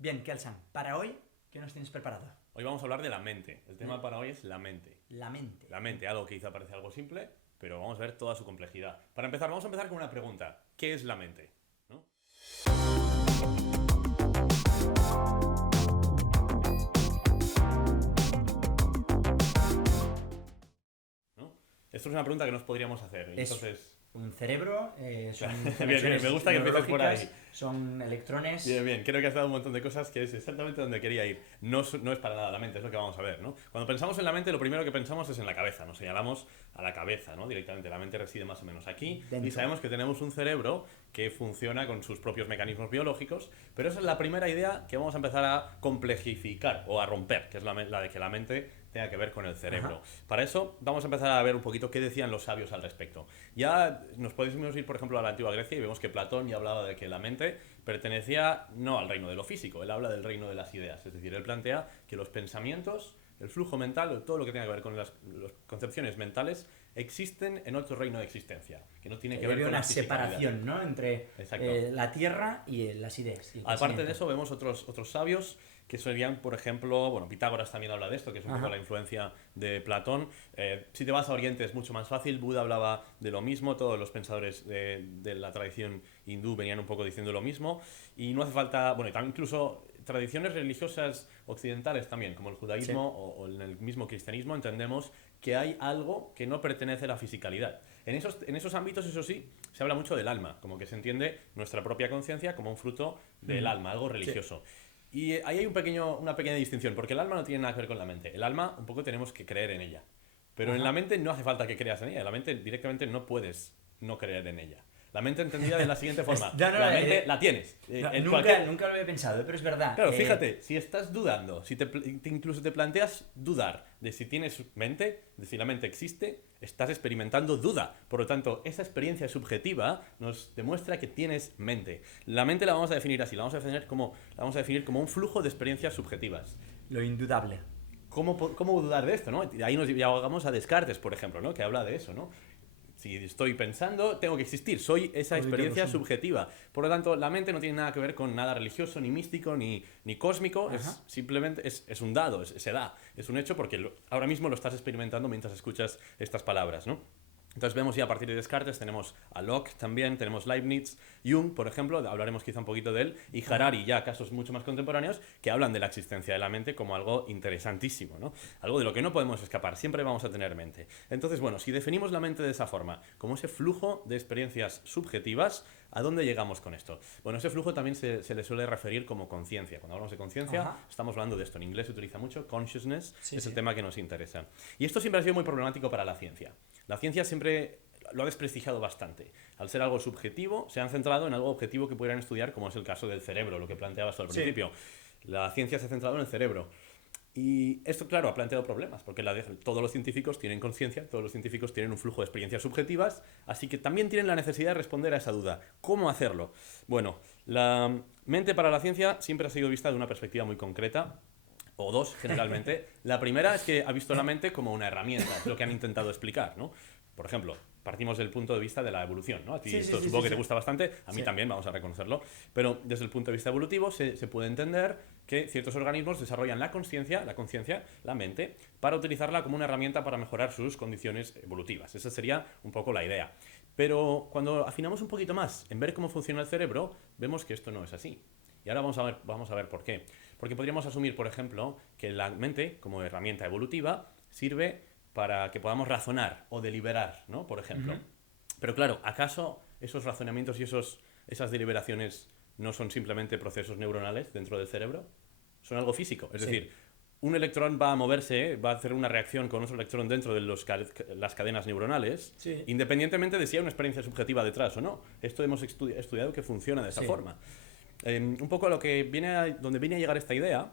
Bien, Kelsan, para hoy, ¿qué nos tienes preparado? Hoy vamos a hablar de la mente. El tema para hoy es la mente. La mente. La mente, algo que quizá parece algo simple, pero vamos a ver toda su complejidad. Para empezar, vamos a empezar con una pregunta. ¿Qué es la mente? ¿No? ¿No? Esto es una pregunta que nos podríamos hacer. Es Entonces, un cerebro, son bien, conexiones me gusta que empieces por ahí. neurológicas, son electrones. bien, bien, creo que has dado un montón de cosas que es exactamente donde quería ir. No es para nada la mente, es lo que vamos a ver, ¿no? Cuando pensamos en la mente, lo primero que pensamos es en la cabeza. Nos señalamos a la cabeza, ¿no? Directamente. La mente reside más o menos aquí. Dentro. Y sabemos que tenemos un cerebro que funciona con sus propios mecanismos biológicos, pero esa es la primera idea que vamos a empezar a complejificar o a romper, que es la de que la mente tenga que ver con el cerebro. Ajá. Para eso vamos a empezar a ver un poquito qué decían los sabios al respecto. Ya nos podemos ir, por ejemplo, a la antigua Grecia y vemos que Platón ya hablaba de que la mente pertenecía no al reino de lo físico, él habla del reino de las ideas, es decir, él plantea que los pensamientos, el flujo mental, todo lo que tenga que ver con las concepciones mentales, existen en otro reino de existencia, que no tiene que ver Había con una la fisicalidad. separación, ¿no? Entre Exacto. la tierra y las ideas. Y el Aparte de pensamiento. eso, vemos otros sabios que serían, por ejemplo, bueno, Pitágoras también habla de esto, que es un poco Ajá. la influencia de Platón. Si te vas a Oriente es mucho más fácil, Buda hablaba de lo mismo, todos los pensadores de la tradición hindú venían un poco diciendo lo mismo, y no hace falta, bueno, y también incluso tradiciones religiosas occidentales también, como el judaísmo Sí. o en el mismo cristianismo, entendemos que hay algo que no pertenece a la fisicalidad. En esos ámbitos, eso sí, se habla mucho del alma, como que se entiende nuestra propia conciencia como un fruto del alma, algo Sí. religioso. Y ahí hay una pequeña distinción, porque el alma no tiene nada que ver con la mente. El alma un poco tenemos que creer en ella. Pero en Ajá. la mente no hace falta que creas en ella. La mente directamente no puedes no creer en ella. La mente entendida de la siguiente forma. No, no, La mente la tienes. no, En nunca, cualquier... nunca lo había pensado, pero es verdad. Claro, fíjate, si estás dudando, si incluso te planteas dudar de si tienes mente, de si la mente existe, estás experimentando duda. Por lo tanto, esa experiencia subjetiva nos demuestra que tienes mente. La mente la vamos a definir así, la vamos a definir como un flujo de experiencias subjetivas. Lo indudable. ¿Cómo dudar de esto, no? De ahí nos llegamos a Descartes, por ejemplo, ¿no? Que habla de eso, ¿no? Si estoy pensando, tengo que existir. Soy esa experiencia subjetiva. Por lo tanto, la mente no tiene nada que ver con nada religioso, ni místico, ni cósmico. Es simplemente es un dado, se da. Es un hecho porque ahora mismo lo estás experimentando mientras escuchas estas palabras, ¿no? Entonces vemos ya a partir de Descartes, tenemos a Locke también, tenemos Leibniz, Jung, por ejemplo, hablaremos quizá un poquito de él, y Harari, ya casos mucho más contemporáneos, que hablan de la existencia de la mente como algo interesantísimo, ¿no? Algo de lo que no podemos escapar, siempre vamos a tener mente. Entonces, bueno, si definimos la mente de esa forma, como ese flujo de experiencias subjetivas, ¿a dónde llegamos con esto? Bueno, ese flujo también se le suele referir como conciencia. Cuando hablamos de conciencia, estamos hablando de esto. En inglés se utiliza mucho, consciousness, es el tema que nos interesa. Y esto siempre ha sido muy problemático para la ciencia. La ciencia siempre lo ha desprestigiado bastante. Al ser algo subjetivo, se han centrado en algo objetivo que pudieran estudiar, como es el caso del cerebro, lo que planteabas al principio. La ciencia se ha centrado en el cerebro. Y esto, claro, ha planteado problemas, porque todos los científicos tienen conciencia, todos los científicos tienen un flujo de experiencias subjetivas, así que también tienen la necesidad de responder a esa duda. ¿Cómo hacerlo? Bueno, la mente para la ciencia siempre ha sido vista de una perspectiva muy concreta, o dos, generalmente. La primera es que ha visto la mente como una herramienta, es lo que han intentado explicar, ¿no? Por ejemplo, partimos del punto de vista de la evolución, ¿no? A ti esto supongo que te gusta bastante, a mí también, vamos a reconocerlo, pero desde el punto de vista evolutivo se puede entender que ciertos organismos desarrollan la conciencia, la mente, para utilizarla como una herramienta para mejorar sus condiciones evolutivas. Esa sería un poco la idea. Pero cuando afinamos un poquito más en ver cómo funciona el cerebro, vemos que esto no es así. Y ahora vamos a ver por qué. Porque podríamos asumir, por ejemplo, que la mente, como herramienta evolutiva, sirve para que podamos razonar o deliberar, ¿no? Por ejemplo. Pero claro, ¿acaso esos razonamientos y esas deliberaciones no son simplemente procesos neuronales dentro del cerebro? Son algo físico. Es decir, un electrón va a moverse, va a hacer una reacción con otro electrón dentro de las cadenas neuronales, independientemente de si hay una experiencia subjetiva detrás o no. Esto hemos estudiado que funciona de esa forma. Un poco donde viene a llegar esta idea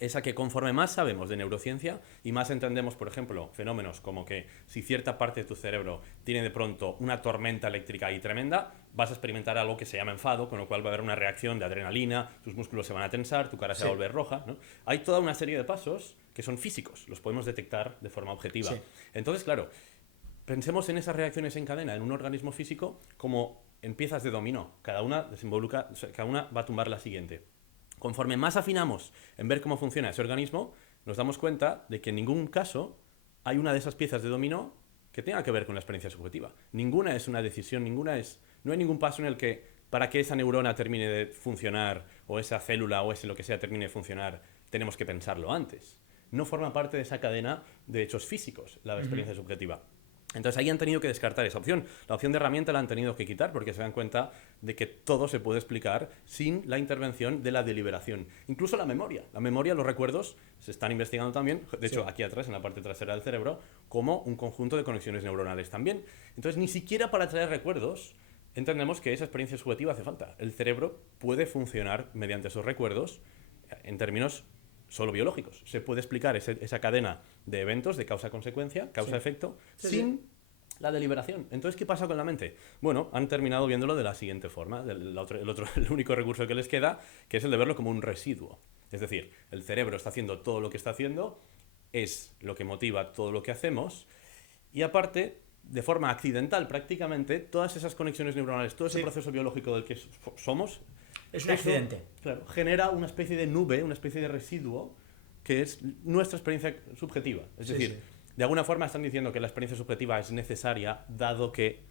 es a que conforme más sabemos de neurociencia y más entendemos, por ejemplo, fenómenos como que si cierta parte de tu cerebro tiene de pronto una tormenta eléctrica ahí tremenda, vas a experimentar algo que se llama enfado, con lo cual va a haber una reacción de adrenalina, tus músculos se van a tensar, tu cara se va a volver roja, ¿no? Hay toda una serie de pasos que son físicos, los podemos detectar de forma objetiva. Entonces, claro, pensemos en esas reacciones en cadena en un organismo físico como en piezas de dominó. Cada una va a tumbar la siguiente. Conforme más afinamos en ver cómo funciona ese organismo, nos damos cuenta de que en ningún caso hay una de esas piezas de dominó que tenga que ver con la experiencia subjetiva. Ninguna es una decisión, no hay ningún paso en el que para que esa neurona termine de funcionar, o esa célula o ese lo que sea termine de funcionar, tenemos que pensarlo antes. No forma parte de esa cadena de hechos físicos, la experiencia subjetiva. Entonces ahí han tenido que descartar esa opción. La opción de herramienta la han tenido que quitar porque se dan cuenta de que todo se puede explicar sin la intervención de la deliberación. Incluso la memoria. La memoria, los recuerdos, se están investigando también, de hecho aquí atrás, en la parte trasera del cerebro, como un conjunto de conexiones neuronales también. Entonces ni siquiera para traer recuerdos entendemos que esa experiencia subjetiva hace falta. El cerebro puede funcionar mediante esos recuerdos en términos solo biológicos. Se puede explicar esa cadena de eventos, de causa-consecuencia, causa-efecto, sin la deliberación. Entonces, ¿qué pasa con la mente? Bueno, han terminado viéndolo de la siguiente forma. El único recurso que les queda, que es el de verlo como un residuo. Es decir, el cerebro está haciendo todo lo que está haciendo, es lo que motiva todo lo que hacemos, y aparte, de forma accidental prácticamente, todas esas conexiones neuronales, todo ese proceso biológico del que somos, es un accidente. Claro, genera una especie de nube, una especie de residuo que es nuestra experiencia subjetiva. Es decir, de alguna forma están diciendo que la experiencia subjetiva es necesaria dado que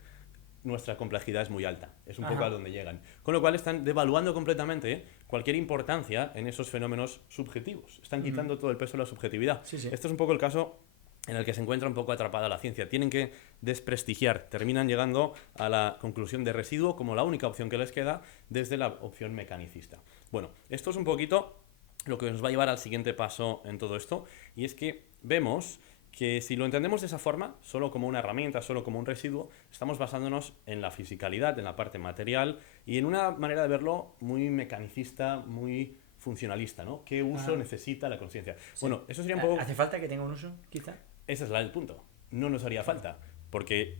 nuestra complejidad es muy alta. Es un poco a donde llegan. Con lo cual están devaluando completamente cualquier importancia en esos fenómenos subjetivos. Están quitando todo el peso de la subjetividad. Esto es un poco el caso en el que se encuentra un poco atrapada la ciencia. Tienen que desprestigiar, terminan llegando a la conclusión de residuo como la única opción que les queda desde la opción mecanicista. Bueno, esto es un poquito lo que nos va a llevar al siguiente paso en todo esto, y es que vemos que si lo entendemos de esa forma, solo como una herramienta, solo como un residuo, estamos basándonos en la fisicalidad, en la parte material, y en una manera de verlo muy mecanicista, muy funcionalista, ¿no? ¿Qué uso necesita la conciencia? Bueno, eso sería un poco... ¿Hace falta que tenga un uso, quizá? Ese es el punto. No nos haría falta, porque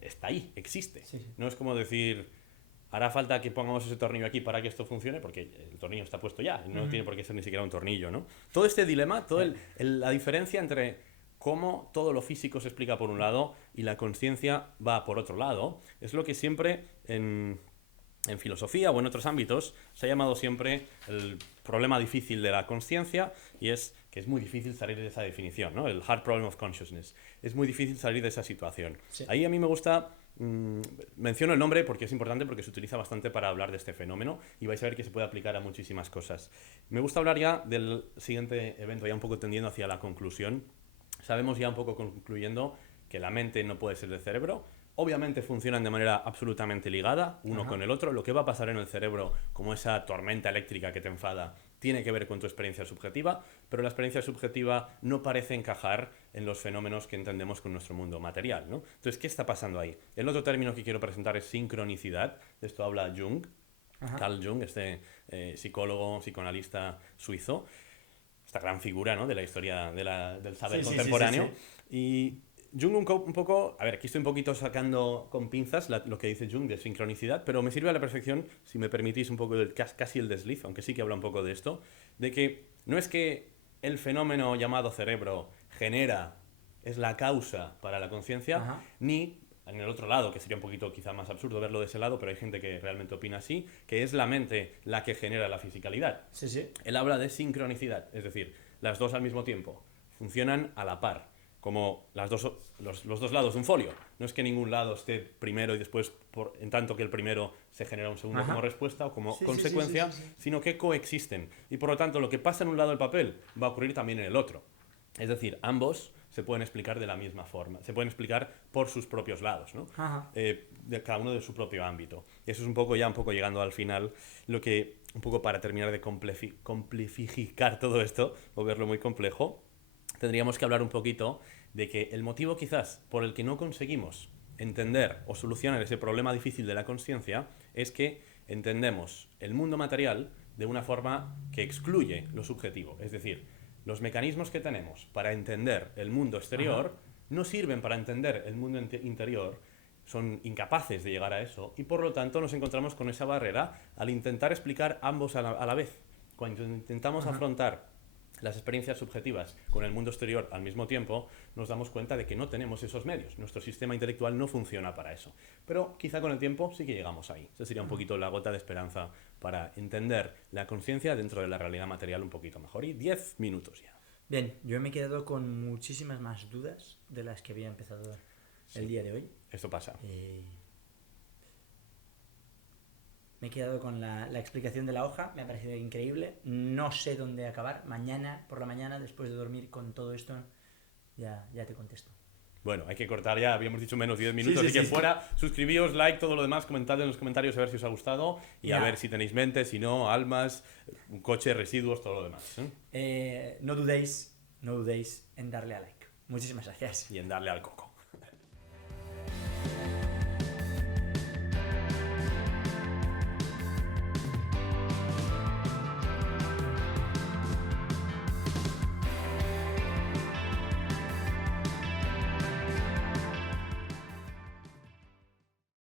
está ahí, existe. No es como decir, hará falta que pongamos ese tornillo aquí para que esto funcione, porque el tornillo está puesto ya, no tiene por qué ser ni siquiera un tornillo, ¿no? Todo este dilema, la diferencia entre cómo todo lo físico se explica por un lado y la conciencia va por otro lado, es lo que siempre en filosofía o en otros ámbitos se ha llamado siempre el problema difícil de la consciencia, y es que es muy difícil salir de esa definición, ¿no? El hard problem of consciousness. Es muy difícil salir de esa situación. Ahí a mí me gusta, menciono el nombre porque es importante, porque se utiliza bastante para hablar de este fenómeno y vais a ver que se puede aplicar a muchísimas cosas. Me gusta hablar ya del siguiente evento, ya un poco tendiendo hacia la conclusión. Sabemos ya un poco concluyendo que la mente no puede ser del cerebro. Obviamente funcionan de manera absolutamente ligada, uno con el otro. Lo que va a pasar en el cerebro, como esa tormenta eléctrica que te enfada, tiene que ver con tu experiencia subjetiva, pero la experiencia subjetiva no parece encajar en los fenómenos que entendemos con nuestro mundo material, ¿no? Entonces, ¿qué está pasando ahí? El otro término que quiero presentar es sincronicidad. De esto habla Jung, Carl Jung, este psicólogo, psicoanalista suizo, esta gran figura, ¿no?, de la historia del saber contemporáneo. Y Jung un poco, a ver, aquí estoy un poquito sacando con pinzas lo que dice Jung de sincronicidad, pero me sirve a la perfección, si me permitís un poco casi el desliz, aunque sí que habla un poco de esto, de que no es que el fenómeno llamado cerebro es la causa para la conciencia, ni en el otro lado, que sería un poquito quizá más absurdo verlo de ese lado, pero hay gente que realmente opina así, que es la mente la que genera la fisicalidad. Él habla de sincronicidad, es decir, las dos al mismo tiempo, funcionan a la par, como los dos lados de un folio. No es que ningún lado esté primero y después, en tanto que el primero se genera un segundo como respuesta o como consecuencia, sino que coexisten. Y por lo tanto, lo que pasa en un lado del papel va a ocurrir también en el otro. Es decir, ambos se pueden explicar de la misma forma, se pueden explicar por sus propios lados, ¿no? De cada uno de su propio ámbito. Y eso es un poco llegando al final, lo que, un poco para terminar de complejificar todo esto, o verlo muy complejo, tendríamos que hablar un poquito de que el motivo quizás por el que no conseguimos entender o solucionar ese problema difícil de la consciencia es que entendemos el mundo material de una forma que excluye lo subjetivo. Es decir, los mecanismos que tenemos para entender el mundo exterior no sirven para entender el mundo interior, son incapaces de llegar a eso, y por lo tanto nos encontramos con esa barrera al intentar explicar ambos a la vez. Cuando intentamos afrontar las experiencias subjetivas con el mundo exterior al mismo tiempo, nos damos cuenta de que no tenemos esos medios. Nuestro sistema intelectual no funciona para eso. Pero quizá con el tiempo sí que llegamos ahí. Esa sería un poquito la gota de esperanza para entender la conciencia dentro de la realidad material un poquito mejor. Y 10 minutos ya. Bien, yo me he quedado con muchísimas más dudas de las que había empezado el día de hoy. Esto pasa. Me he quedado con la explicación de la hoja, me ha parecido increíble. No sé dónde acabar. Mañana, por la mañana, después de dormir con todo esto, ya te contesto. Bueno, hay que cortar ya, habíamos dicho menos 10 minutos, así que sí. fuera, suscribíos, like, todo lo demás, comentad en los comentarios a ver si os ha gustado y Ya. a ver si tenéis mente, si no, almas, un coche, residuos, todo lo demás. No dudéis en darle a like. Muchísimas gracias. Y en darle al coco.